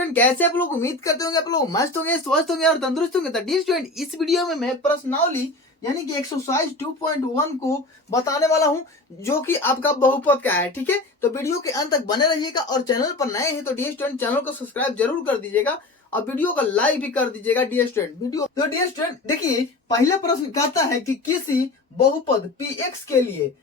Student कैसे आप लोग उम्मीद करते होंगे आप लोग मस्त होंगे, स्वस्थ होंगे और तंदुरुस्त होंगे। तो डियर स्टूडेंट, इस वीडियो में मैं प्रश्नावली यानी कि एक्सरसाइज 2.1 को बताने वाला हूं, जो कि आपका बहुपद का है। ठीक है, तो वीडियो के अंत तक बने रहिएगा और चैनल पर नए हैं तो डियर स्टूडेंट चैनल को सब्सक्राइब जरूर कर दीजिएगा और वीडियो को लाइक भी कर दीजिएगा। डियर स्टूडेंट वीडियो तो डियर स्टूडेंट देखिए, पहला प्रश्न कहता है कि किसी बहुपद पीएक्स के लिए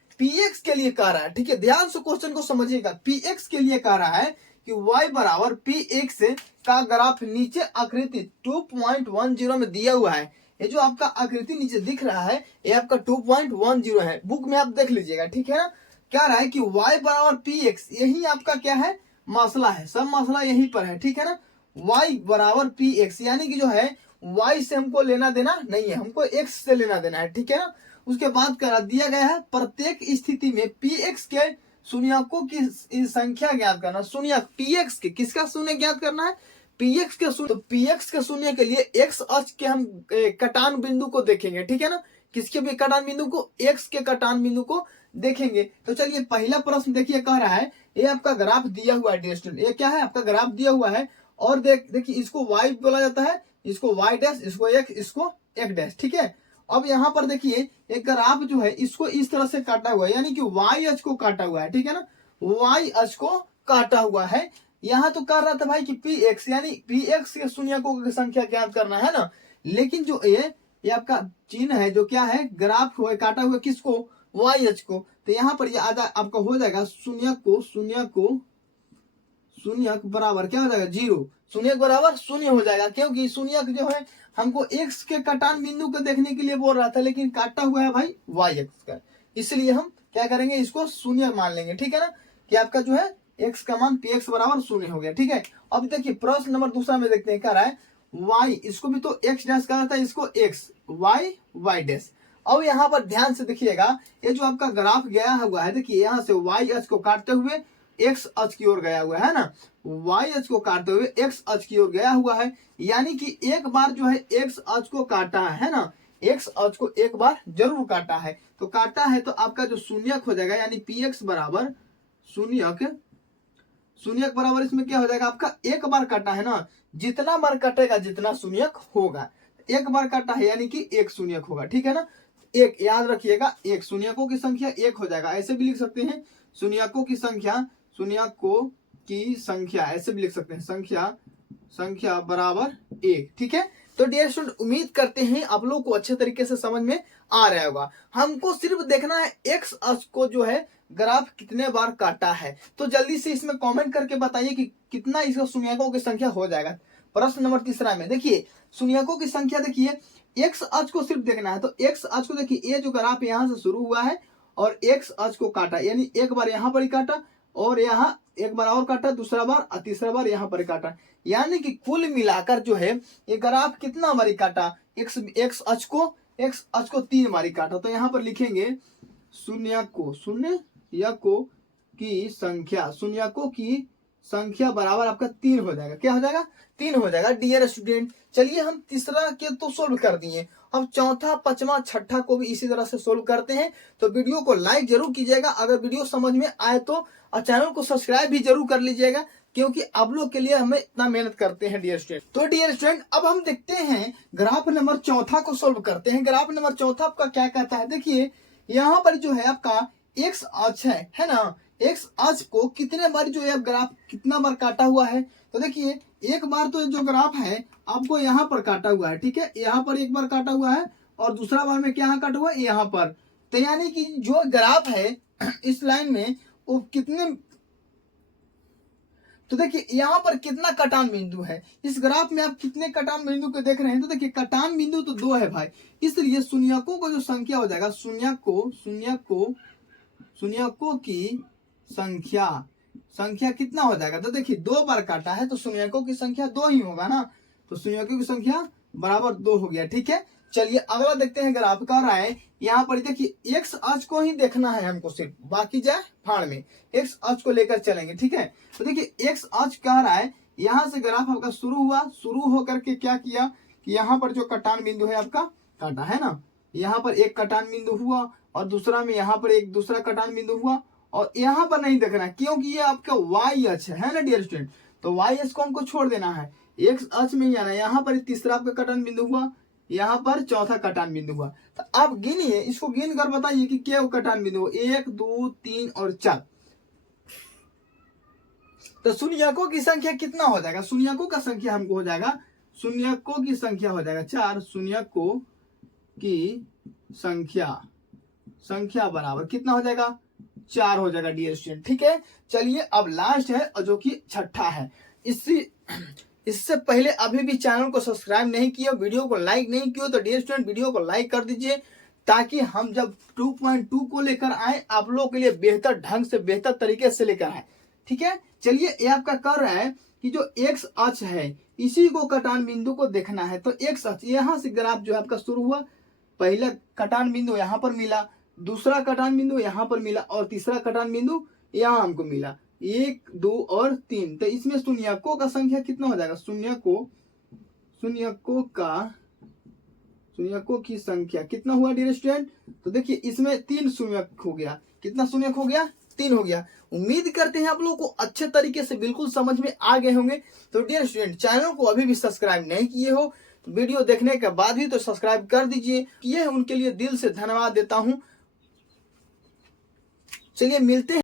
कह रहा है। ठीक है, ध्यान से क्वेश्चन को समझिएगा। पीएक्स के लिए कह रहा है कि y बराबर px का ग्राफ नीचे आकृति 2.10 में दिया हुआ है। ये जो आपका आकृति नीचे दिख रहा है ये आपका 2.10 है, बुक में आप देख लीजिएगा। ठीक है ना, क्या रहा है कि y बराबर px, यही आपका क्या है मसला है, सब मसला यहीं पर है। ठीक है ना, y बराबर px यानी कि जो है y से हमको लेना देना नहीं है, हमको x से लेना देना है। ठीक है ना, उसके बाद करा दिया गया है प्रत्येक स्थिति में px के शून्यकों की संख्या ज्ञात करना। शून्य px के किसका शून्य ज्ञात करना है, px के शून्य। तो px के शून्य के लिए x अक्ष के हम कटान बिंदु को देखेंगे। ठीक है ना, किसके भी कटान बिंदु को, x के कटान बिंदु को देखेंगे। तो चलिए पहला प्रश्न देखिए, कह रहा है ये आपका ग्राफ दिया हुआ है। डियर ये क्या है, आपका ग्राफ दिया हुआ है और देखिए इसको y बोला जाता है, इसको y डैश, इसको x, इसको x डैश। ठीक है, अब यहाँ पर देखिए एक ग्राफ जो है इसको इस तरह से काटा हुआ है, यानी कि y अक्ष को काटा हुआ है। ठीक है ना, y अक्ष को काटा हुआ है। यहाँ तो कर रहा था भाई कि px यानी px के शून्यकों की संख्या ज्ञात करना है ना, लेकिन जो ये आपका चिन्ह है जो क्या है, ग्राफ हुआ काटा हुआ किसको, y अक्ष को। तो यहाँ पर ये आधा आपका हो जाएगा शून्यक बराबर क्या हो जाएगा, 0। शून्यक बराबर शून्य हो जाएगा, क्योंकि शून्यक जो है हमको x के कटान बिंदु को देखने के लिए बोल रहा था, लेकिन काटा हुआ है भाई y अक्ष का, इसलिए हम क्या करेंगे, इसको शून्य मान लेंगे। ठीक है ना, कि आपका जो है x का मान px बराबर शून्य हो गया। ठीक है, अब देखिए प्रश्न नंबर दूसरा में देखते हैं, क्या रहा है y, इसको भी तो x डैश कहा था, इसको x, y डैश। अब यहाँ पर ध्यान से देखिएगा, ये जो आपका ग्राफ गया हुआ है, देखिए यहाँ से y अक्ष को काटते हुए x अक्ष की ओर गया हुआ है ना, y अक्ष को काटते हुए x अक्ष की ओर गया हुआ है, यानी कि एक बार जो है x अक्ष को काटा है ना, x अक्ष को एक बार जरूर काटा है। तो काटा है तो आपका जो शून्यक हो जाएगा, यानी px बराबर शून्यक बराबर इसमें क्या हो जाएगा, आपका एक बार काटा है ना, जितना बार कटेगा जितना शून्यक होगा, एक बार काटा है यानी कि एक शून्यक होगा। ठीक है ना, एक याद रखिएगा, एक शून्यकों की संख्या एक हो जाएगा। ऐसे भी लिख सकते हैं शून्यकों की संख्या ऐसे भी लिख सकते हैं, संख्या बराबर एक। ठीक है, तो डियर स्टूडेंट उम्मीद करते हैं आप लोग को अच्छे तरीके से समझ में आ रहा होगा। हमको सिर्फ देखना है x अक्ष को जो है ग्राफ कितने बार काटा है। तो जल्दी से इसमें कमेंट करके बताइए कि कितना इसका शून्यकों की संख्या हो जाएगा। प्रश्न नंबर तीसरा में देखिए शून्यकों की संख्या, देखिए x अक्ष को सिर्फ देखना है। तो x अक्ष को देखिए, ये जो ग्राफ यहाँ से शुरू हुआ है और x अक्ष को काटा, यानी एक बार यहाँ पर ही काटा और यहाँ एक बार और काटा, दूसरा बार और तीसरा बार यहाँ पर काटा, यानी कि कुल मिलाकर जो है ये ग्राफ कितना बारी काटा, x अक्ष को 3 बारी काटा। तो यहाँ पर लिखेंगे शून्यकों की संख्या बराबर आपका 3 हो जाएगा। क्या हो जाएगा, 3 हो जाएगा। डियर स्टूडेंट चलिए हम तीसरा के तो सोल्व कर दिए, अब चौथा, पांचवा, छठा को भी इसी तरह से सोल्व करते हैं। तो वीडियो को लाइक जरूर कीजिएगा, अगर वीडियो समझ में आए तो, और चैनल को सब्सक्राइब भी जरूर कर लीजिएगा, क्योंकि आप लोग के लिए हमें इतना मेहनत करते हैं डियर स्टूडेंट। तो डियर स्टूडेंट अब हम देखते हैं ग्राफ नंबर चौथा को सोल्व करते हैं। ग्राफ नंबर चौथा आपका क्या कहता है, देखिए यहाँ पर जो है आपका x अक्ष है ना, x अक्ष को कितने बार जो है ग्राफ कितना बार काटा हुआ है। तो देखिए एक बार तो जो ग्राफ है आपको यहाँ पर काटा हुआ है। ठीक है, यहाँ पर एक बार काटा हुआ है और दूसरा बार में क्या काटा हुआ है, यहाँ पर। तो यानी कि जो ग्राफ है इस लाइन में वो कितने, तो देखिए यहाँ पर कितना कटान बिंदु है, इस ग्राफ में आप कितने कटान बिंदु को देख रहे हैं। तो देखिए कटान बिंदु तो 2 है भाई, इसलिए शून्यकों का जो संख्या हो जाएगा, शून्यकों की संख्या कितना हो जाएगा। तो देखिए 2 बार काटा है तो शून्यकों की संख्या 2 ही होगा ना, तो शून्यकों की संख्या बराबर 2 हो गया। ठीक है, चलिए अगला देखते हैं ग्राफ का रहा है। यहाँ पर देखिए x अक्ष को ही देखना है हमको, सिर्फ बाकी जाए भाड़ में, x अक्ष को लेकर चलेंगे। ठीक है, तो देखिए x अक्ष कह रहा है यहाँ से ग्राफ आपका शुरू होकर के क्या किया कि यहाँ पर जो कटान बिंदु है आपका काटा है ना, यहाँ पर एक कटान बिंदु हुआ और दूसरा में यहाँ पर एक दूसरा कटान बिंदु हुआ, और यहाँ पर नहीं देखना क्योंकि ये आपका y अक्ष है ना डियर स्टूडेंट। तो वाई एस को हमको छोड़ देना है। एक्स अक्ष में जाना, यहाँ पर तीसरा आपका कटान बिंदु हुआ, यहाँ पर चौथा कटान बिंदु हुआ। तो आप गिनिए, इसको गिन कर बताइए कि क्या कटान बिंदु हो, 1 2 3 और 4। तो शून्यकों की संख्या कितना हो जाएगा, शून्यकों का संख्या हमको हो जाएगा, शून्यकों की संख्या हो जाएगा 4, शून्यकों की संख्या बराबर कितना हो जाएगा, 4 हो जाएगा डियर स्टूडेंट। ठीक है, चलिए अब लास्ट है और जो कि छठा है। इससे पहले अभी भी चैनल को सब्सक्राइब नहीं किया, वीडियो को लाइक नहीं किया, तो डियर स्टूडेंट वीडियो को लाइक कर दीजिए, ताकि हम जब 2.2 को लेकर आए आप लोगों के लिए बेहतर ढंग से, बेहतर तरीके से लेकर आए। ठीक है, चलिए ये आपका कर रहा है कि जो एक्स अक्ष है इसी को कटान बिंदु को देखना है। तो एक्स अक्ष यहाँ से ग्राफ जो है आपका शुरू हुआ, पहला कटान बिंदु यहाँ पर मिला, दूसरा कटान बिंदु यहाँ पर मिला और तीसरा कटान बिंदु यहाँ हमको मिला, 1 2 और 3। तो इसमें शून्यकों का संख्या कितना हो जाएगा, शून्यकों की संख्या कितना हुआ डियर स्टूडेंट। तो देखिए इसमें 3 शून्यक हो गया, कितना शून्यक हो गया, 3 हो गया। उम्मीद करते हैं आप लोगों को अच्छे तरीके से बिल्कुल समझ में आ गए होंगे। तो डियर स्टूडेंट चैनल को अभी भी सब्सक्राइब नहीं किए हो तो वीडियो देखने के बाद भी तो सब्सक्राइब कर दीजिए, ये उनके लिए दिल से धन्यवाद देता हूं। चलिए मिलते हैं।